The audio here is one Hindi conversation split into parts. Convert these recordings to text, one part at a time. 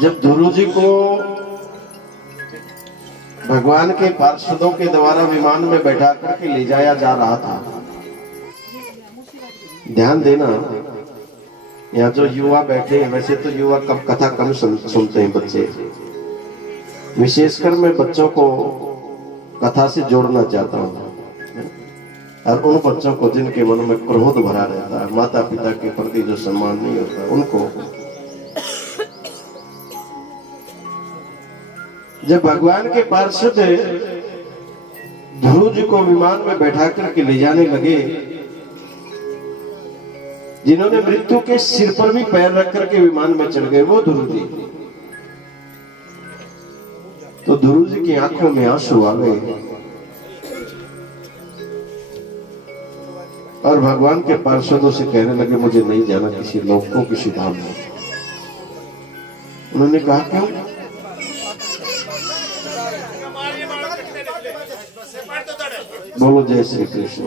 जब ध्रुव जी को भगवान के पार्षदों के द्वारा विमान में बैठा करके ले जाया जा रहा था, ध्यान देना, यहाँ जो युवा बैठे हैं, वैसे तो युवा कब कथा कम सुनते हैं बच्चे, विशेषकर मैं बच्चों को कथा से जोड़ना चाहता हूँ, और उन बच्चों को जिनके मन में क्रोध भरा रहता है, माता पिता के प्रति जो सम्मान नहीं होता उनको। जब भगवान के पार्षद ध्रुव जी को विमान में बैठा करके ले जाने लगे, जिन्होंने मृत्यु के सिर पर भी पैर रख करके विमान में चढ़ गए, वो ध्रुव जी। तो ध्रुव जी की आंखों में आंसू आ गए और भगवान के पार्षदों से कहने लगे, मुझे नहीं जाना किसी लोक को, किसी धाम में। उन्होंने कहा क्यों? बोलो जय श्री कृष्ण।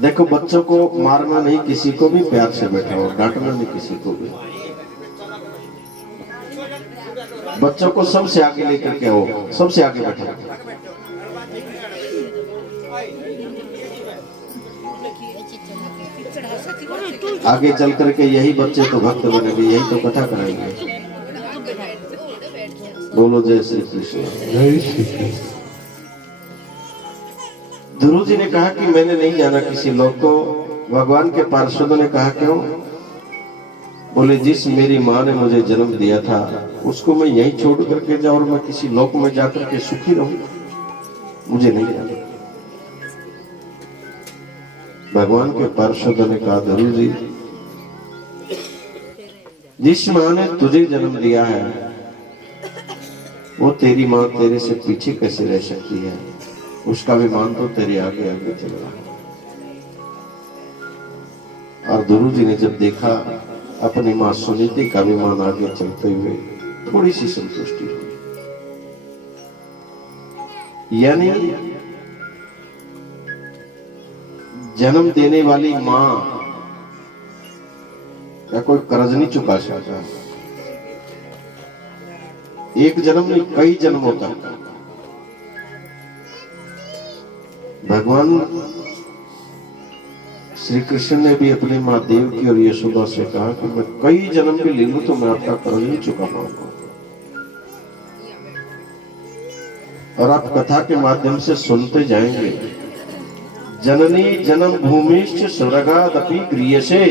देखो, बच्चों को मारना नहीं, किसी को भी प्यार से बैठाओ, डांटना नहीं किसी को भी। बच्चों को सबसे आगे लेकर के आओ, सबसे आगे बैठाओ। आगे चल करके यही बच्चे तो भक्त बनेंगे, यही तो कथा कराएंगे। बोलो जय श्री कृष्ण। जय श्री कृष्ण। ध्रुव जी ने कहा कि मैंने नहीं जाना किसी लोक को। भगवान के पार्षदों ने कहा क्यों? बोले, जिस मेरी माँ ने मुझे जन्म दिया था उसको मैं यहीं छोड़ करके जाऊं और मैं किसी लोक में जाकर के सुखी रहूं? मुझे नहीं जाना। भगवान के पार्षदों ने कहा, ध्रुव जी, जिस माँ ने तुझे जन्म दिया है वो तेरी माँ तेरे से पीछे कैसे रह सकती है? उसका विमान तो तेरे आगे आगे चल रहा है। और ध्रुव जी ने जब देखा अपनी माँ सुनीति का विमान आगे चलते हुए, थोड़ी सी संतुष्टि हुई। यानी जन्म देने वाली माँ या कोई कर्ज नहीं चुका सकता। एक जन्म नहीं, कई जन्मों तक। भगवान श्री कृष्ण ने भी अपनी माँ देवकी और यशोदा से कहा कि मैं कई जन्म भी ले लूं तो मैं आपका कर्ज नहीं चुका पाऊंगा। और आप कथा के माध्यम से सुनते जाएंगे, जननी जन्म भूमिश्च स्वर्गादपि गृह्यसे।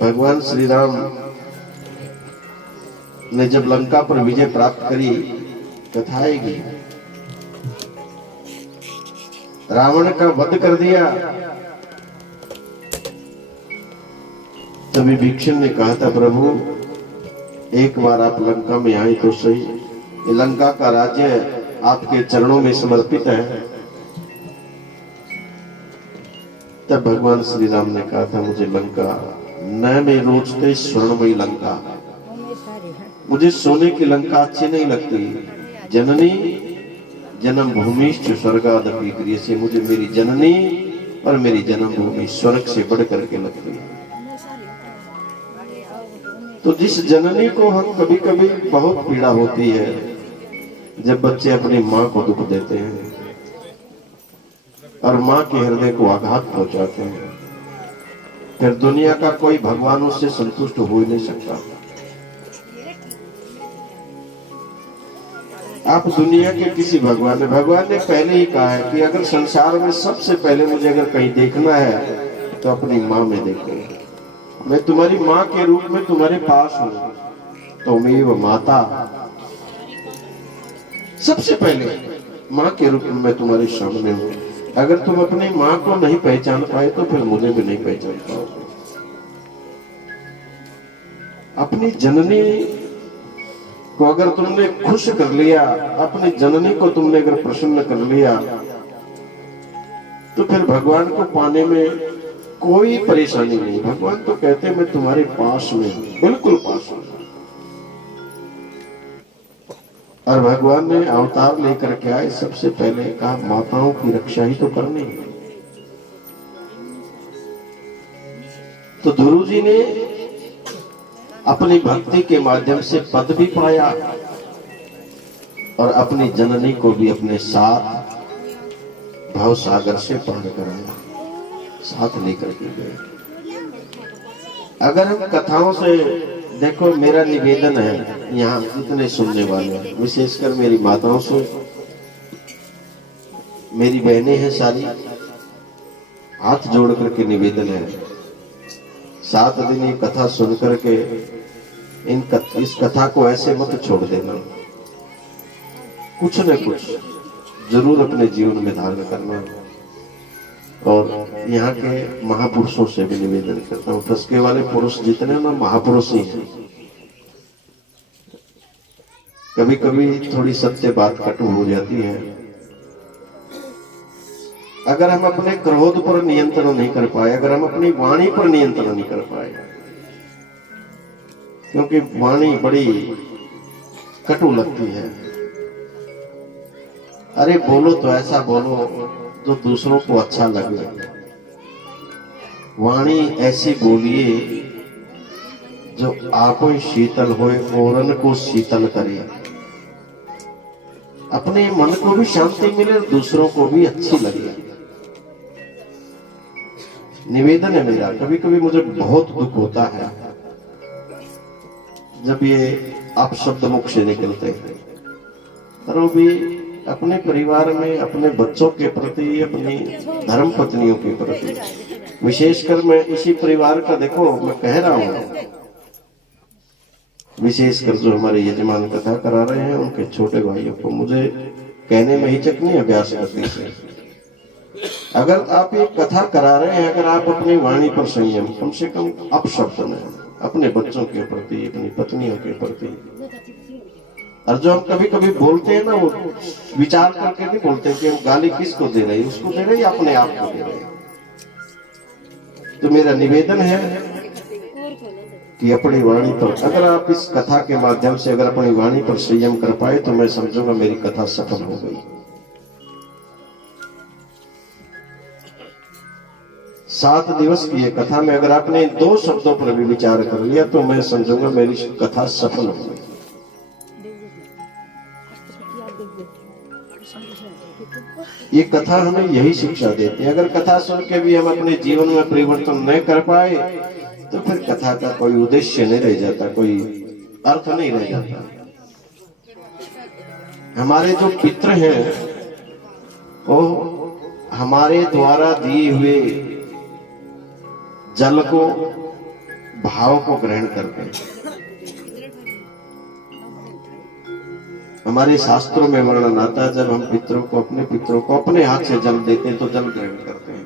भगवान श्री राम ने जब लंका पर विजय प्राप्त करी, कथा आएगी, रावण का वध कर दिया, तभी भीष्म ने कहा था, प्रभु एक बार आप लंका में आए तो सही, ये लंका का राज्य आपके चरणों में समर्पित है। तब भगवान श्री राम ने कहा था, मुझे लंका न में रोचते स्वर्णमयी लंका, मुझे सोने की लंका अच्छी नहीं लगती। जननी जन्म भूमिश्च स्वर्गादपि गृह्यसे, मुझे मेरी जननी और मेरी जन्म भूमि स्वर्ग से बढ़ करके लगती है। तो जिस जननी को हम कभी कभी बहुत पीड़ा होती है जब बच्चे अपनी माँ को दुख देते हैं और माँ के हृदय को आघात पहुंचाते हैं, फिर दुनिया का कोई भगवान उससे संतुष्ट हो ही नहीं सकता। आप दुनिया के किसी भगवान ने पहले ही कहा है कि अगर संसार में सबसे पहले मुझे अगर कहीं देखना है तो अपनी माँ में देखो। मैं तुम्हारी माँ के रूप में तुम्हारे पास हूं, तुमेव माता। सबसे पहले माँ के रूप में मैं तुम्हारे सामने हूं। अगर तुम अपनी माँ को नहीं पहचान पाए तो फिर मुझे भी नहीं पहचान पाओगे। अपनी जननी को अगर तुमने खुश कर लिया, अपनी जननी को तुमने अगर प्रसन्न कर लिया, तो फिर भगवान को पाने में कोई परेशानी नहीं। भगवान तो कहते हैं मैं तुम्हारे पास में, बिल्कुल पास में। और भगवान ने अवतार लेकर के आए, सबसे पहले कहा माताओं की रक्षा ही तो करनी है। तो ध्रुव जी ने अपनी भक्ति के माध्यम से पद भी पाया और अपनी जननी को भी अपने साथ भव सागर से पार कराया, साथ लेकर के गए। अगर हम कथाओं से देखो, मेरा निवेदन है यहाँ जितने सुनने वाले हैं, विशेषकर मेरी माताओं से, मेरी बहनें हैं सारी, हाथ जोड़ करके निवेदन है, 7 दिन ये कथा सुन करके इस कथा को ऐसे मत छोड़ देना, कुछ न कुछ जरूर अपने जीवन में धारण करना। और यहाँ के महापुरुषों से भी निवेदन करता हूँ, ठसके वाले पुरुष जितने ना महापुरुष ही हैं। कभी कभी थोड़ी सत्य बात कटु हो जाती है। अगर हम अपने क्रोध पर नियंत्रण नहीं कर पाए, अगर हम अपनी वाणी पर नियंत्रण नहीं कर पाए, क्योंकि वाणी बड़ी कटु लगती है। अरे बोलो तो ऐसा बोलो जो दूसरों को अच्छा लगे, वाणी ऐसी बोलिए जो आपो शीतल होए औरन को शीतल करे, अपने मन को भी शांति मिले, दूसरों को भी अच्छी लगे। निवेदन है मेरा, कभी कभी मुझे बहुत दुख होता है जब ये अपशब्द मुख से निकलते हैं, और वो भी अपने परिवार में, अपने बच्चों के प्रति, अपनी धर्म पत्नियों के प्रति। विशेषकर मैं इसी परिवार का, देखो मैं कह रहा हूं, विशेषकर जो हमारे यजमान कथा करा रहे हैं उनके छोटे भाइयों को, मुझे कहने में हिचक नहीं है व्यास करने से। अगर आप ये कथा करा रहे हैं, अगर आप अपनी वाणी पर संयम, कम से कम अपशब्द में, अपने बच्चों के प्रति, अपनी पत्नियों के प्रति, और जो हम कभी कभी बोलते हैं ना, वो विचार करके नहीं बोलते कि हम गाली किसको दे रहे हैं, उसको दे रहे हैं या अपने आप को दे रहे हैं। तो मेरा निवेदन है कि अपनी वाणी पर, अगर आप इस कथा के माध्यम से अगर अपनी वाणी पर संयम कर पाए तो मैं समझूंगा मेरी कथा सफल हो गई। 7 दिवस की ये कथा में अगर आपने 2 शब्दों पर भी विचार कर लिया तो मैं समझूंगा मेरी कथा सफल हो गई। ये कथा हमें यही शिक्षा देती है। अगर कथा सुन के भी हम अपने जीवन में परिवर्तन नहीं कर पाए तो फिर कथा का कोई उद्देश्य नहीं रह जाता, कोई अर्थ नहीं रह जाता। हमारे जो पितृ हैं वो हमारे द्वारा दिए हुए जल को, भाव को ग्रहण करते हैं। हमारे शास्त्रों में वर्णन आता है, जब हम पितरों को अपने हाथ से जल देते हैं तो जल ग्रहण करते हैं,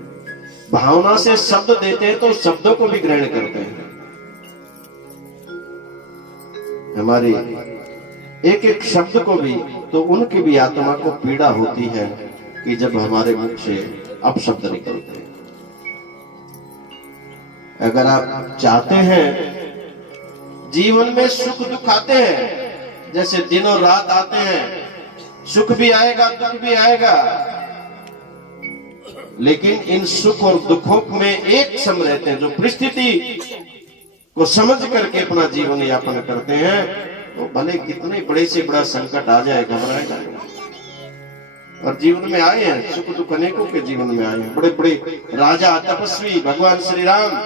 भावना से शब्द देते हैं तो शब्दों को भी ग्रहण करते हैं। हमारे एक एक शब्द को भी, तो उनकी भी आत्मा को पीड़ा होती है कि जब हमारे मुख से अपशब्द निकलते हैं। अगर आप चाहते हैं जीवन में सुख दुख आते हैं, जैसे दिन और रात आते हैं, सुख भी आएगा दुख भी आएगा, लेकिन इन सुख और दुखों में एक सम रहते हैं। जो परिस्थिति को समझ करके अपना जीवन यापन करते हैं, तो भले कितने बड़े से बड़ा संकट आ जाए घबराएगा। और जीवन में आए हैं सुख दुख, अनेकों के जीवन में आए हैं। बड़े बड़े राजा तपस्वी, भगवान श्री राम,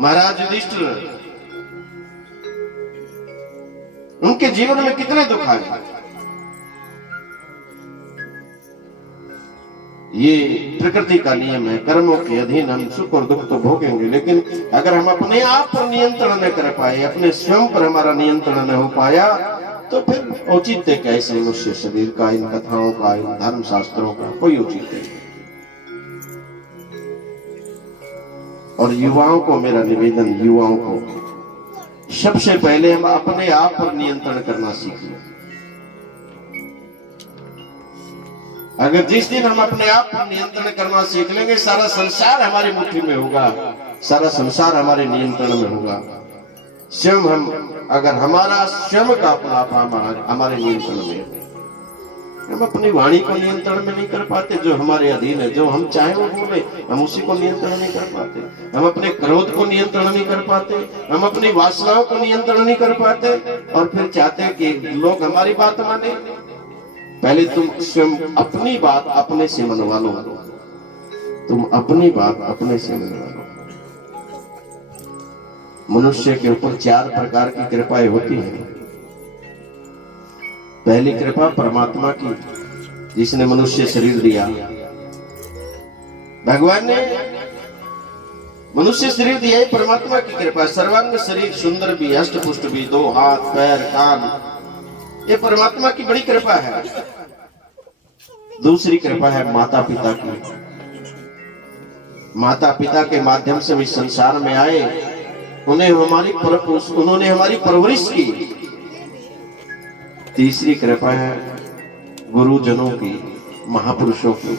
महाराज युधिष्ठिर, उनके जीवन में कितने दुख आए। ये प्रकृति का नियम है, कर्मों के अधीन हम सुख और दुख तो भोगेंगे, लेकिन अगर हम अपने आप पर नियंत्रण न कर पाए, अपने स्वयं पर हमारा नियंत्रण न हो पाया, तो फिर औचित्य कैसे मनुष्य शरीर का, इन कथाओं का, इन धर्म शास्त्रों का कोई औचित्य नहीं। और युवाओं को मेरा निवेदन, युवाओं को सबसे पहले हम अपने आप पर नियंत्रण करना सीखें। अगर जिस दिन हम अपने आप पर नियंत्रण करना सीख लेंगे, सारा संसार हमारी मुट्ठी में होगा, सारा संसार हमारे नियंत्रण में होगा। स्वयं हम, अगर हमारा स्वयं का अपना आप हमारे नियंत्रण में, हम अपनी वाणी को नियंत्रण में नहीं कर पाते, जो हमारे अधीन है, जो हम चाहे वो बोले, हम उसी को नियंत्रण नहीं कर पाते। हम अपने क्रोध को नियंत्रण नहीं कर पाते, हम अपनी वासनाओं को नियंत्रण नहीं कर पाते, और फिर चाहते हैं कि लोग हमारी बात माने। पहले तुम स्वयं अपनी बात अपने से मनवा लो, तुम अपनी बात अपने से मनवा लो। मनुष्य के ऊपर 4 प्रकार की कृपाएं होती हैं। पहली कृपा परमात्मा की, जिसने मनुष्य शरीर दिया। भगवान ने मनुष्य शरीर दिया, परमात्मा की कृपा। सर्वांग शरीर, सुंदर भी, अष्टपुष्ट भी, 2 हाथ, पैर, कान, ये परमात्मा की बड़ी कृपा है। दूसरी कृपा है माता पिता की। माता पिता के माध्यम से हम इस संसार में आए, उन्होंने हमारी परवरिश की। तीसरी कृपा है गुरुजनों की, महापुरुषों की,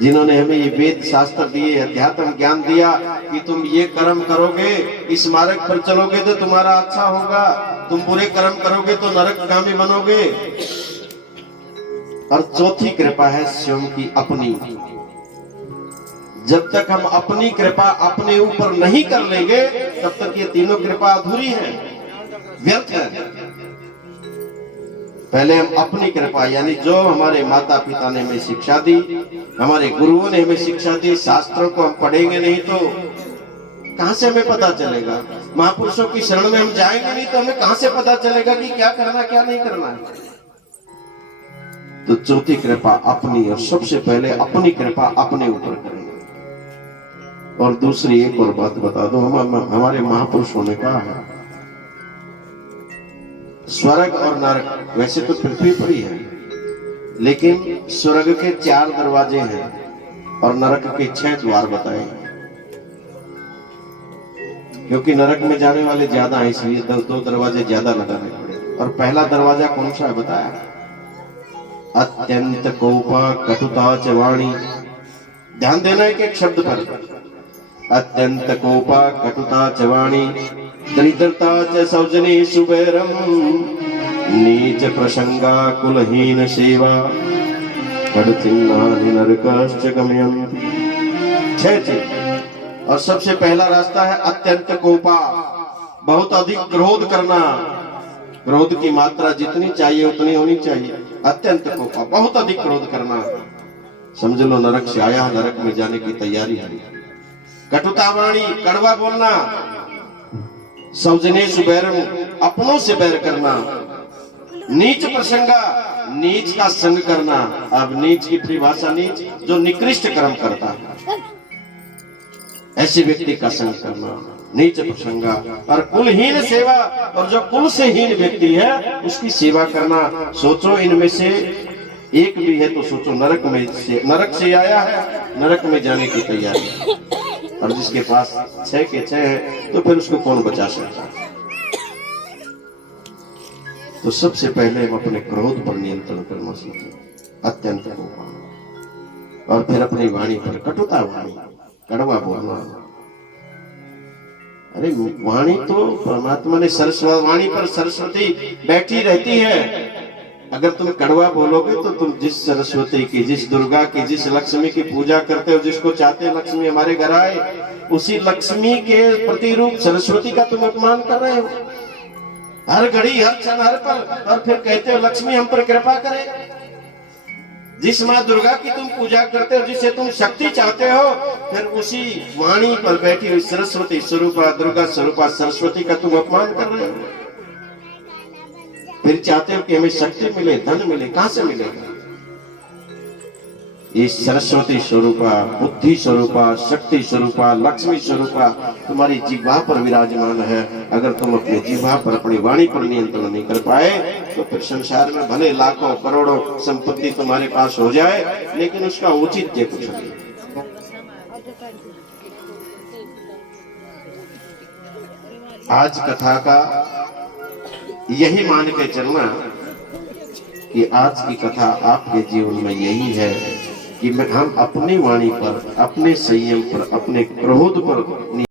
जिन्होंने हमें ये वेद शास्त्र दिए, अध्यात्म ज्ञान दिया कि तुम ये कर्म करोगे, इस मार्ग पर चलोगे तो तुम्हारा अच्छा होगा, तुम बुरे कर्म करोगे तो नरकगामी बनोगे। और चौथी कृपा है स्वयं की अपनी। जब तक हम अपनी कृपा अपने ऊपर नहीं कर लेंगे, तब तक ये तीनों कृपा अधूरी है, व्यर्थ है। पहले हम अपनी कृपा, यानी जो हमारे माता पिता ने हमें शिक्षा दी, हमारे गुरुओं ने हमें शिक्षा दी, शास्त्रों को हम पढ़ेंगे नहीं तो कहां से हमें पता चलेगा? महापुरुषों की शरण में हम जाएंगे नहीं तो हमें कहां से पता चलेगा कि क्या करना क्या नहीं करना है? तो चौथी कृपा अपनी, और सबसे पहले अपनी कृपा अपने ऊपर करेंगे। और दूसरी एक और बात बता दो, हमारे महापुरुषों ने कहा है, स्वर्ग और नरक वैसे तो पृथ्वी पर ही है, लेकिन स्वर्ग के 4 दरवाजे हैं और नरक के 6 द्वार बताए। क्योंकि नरक में जाने वाले ज्यादा हैं, इसलिए 2 दरवाजे ज्यादा लगाने पड़े। और पहला दरवाजा कौन सा है बताया? अत्यंत कोपा कटुता च वाणी। ध्यान देना है कि एक शब्द पर, अत्यंत कोपा कटुता च वाणी, दरिद्रता च सौजने सुबैरम, नीच प्रसंगा कुलहीन सेवा, कड़चिन्नानि नरकश्च गमयन्ति। 6 चीज। और सबसे पहला रास्ता है अत्यंत कोपा, बहुत अधिक क्रोध करना। क्रोध की मात्रा जितनी चाहिए उतनी होनी चाहिए। अत्यंत कोपा, बहुत अधिक क्रोध करना, समझ लो नरक से आया, नरक में जाने की तैयारी है। कटुता वाणी, कड़वा बोलना। सौजने सुबैरम, अपनों से बैर करना। नीच प्रसंगा, नीच का संग करना। अब नीच की परिभाषा, नीच जो निकृष्ट कर्म करता है, ऐसे व्यक्ति का संग करना, नीच प्रसंगा। और कुलहीन सेवा, और जो कुल से हीन व्यक्ति है उसकी सेवा करना। सोचो इनमें से एक भी है तो सोचो नरक से आया है, नरक में जाने की तैयारी। और जिसके पास 6 के 6 है तो फिर उसको कौन बचा सकता है? तो सबसे पहले हम अपने क्रोध पर नियंत्रण करना सीखें, अत्यंत कोप। और फिर अपनी वाणी पर, कटुता वाणी, कड़वा बोलना। अरे वाणी तो परमात्मा ने सरस्वती, वाणी पर सरस्वती बैठी रहती है। अगर तुम कड़वा बोलोगे तो तुम जिस सरस्वती की, जिस दुर्गा की, जिस लक्ष्मी की पूजा करते हो, जिसको चाहते हो लक्ष्मी हमारे घर आए, उसी लक्ष्मी के प्रतिरूप सरस्वती का तुम अपमान कर रहे हो हर घड़ी, हर क्षण, हर पल। और फिर कहते हो लक्ष्मी हम पर कृपा करे। जिस माँ दुर्गा की तुम पूजा करते हो, जिसे तुम शक्ति चाहते हो, फिर उसी वाणी पर बैठी हुई सरस्वती स्वरूपा, दुर्गा स्वरूपा सरस्वती का तुम अपमान कर रहे हो। फिर चाहते हो कि हमें शक्ति मिले, धन मिले, कहां से मिलेगा? ये सरस्वती स्वरूपा, बुद्धि स्वरूपा, शक्ति स्वरूपा, लक्ष्मी स्वरूपा तुम्हारी जिह्वा पर विराजमान है। अगर तुम अपनी जिह्वा पर, अपनी वाणी पर नियंत्रण नहीं कर पाए तो फिर संसार में भले लाखों करोड़ों संपत्ति तुम्हारे पास हो जाए, लेकिन उसका औचित्य कुछ नहीं। आज कथा का यही मान के चलना कि आज की कथा आपके जीवन में यही है कि हम अपनी वाणी पर, अपने संयम पर, अपने क्रोध पर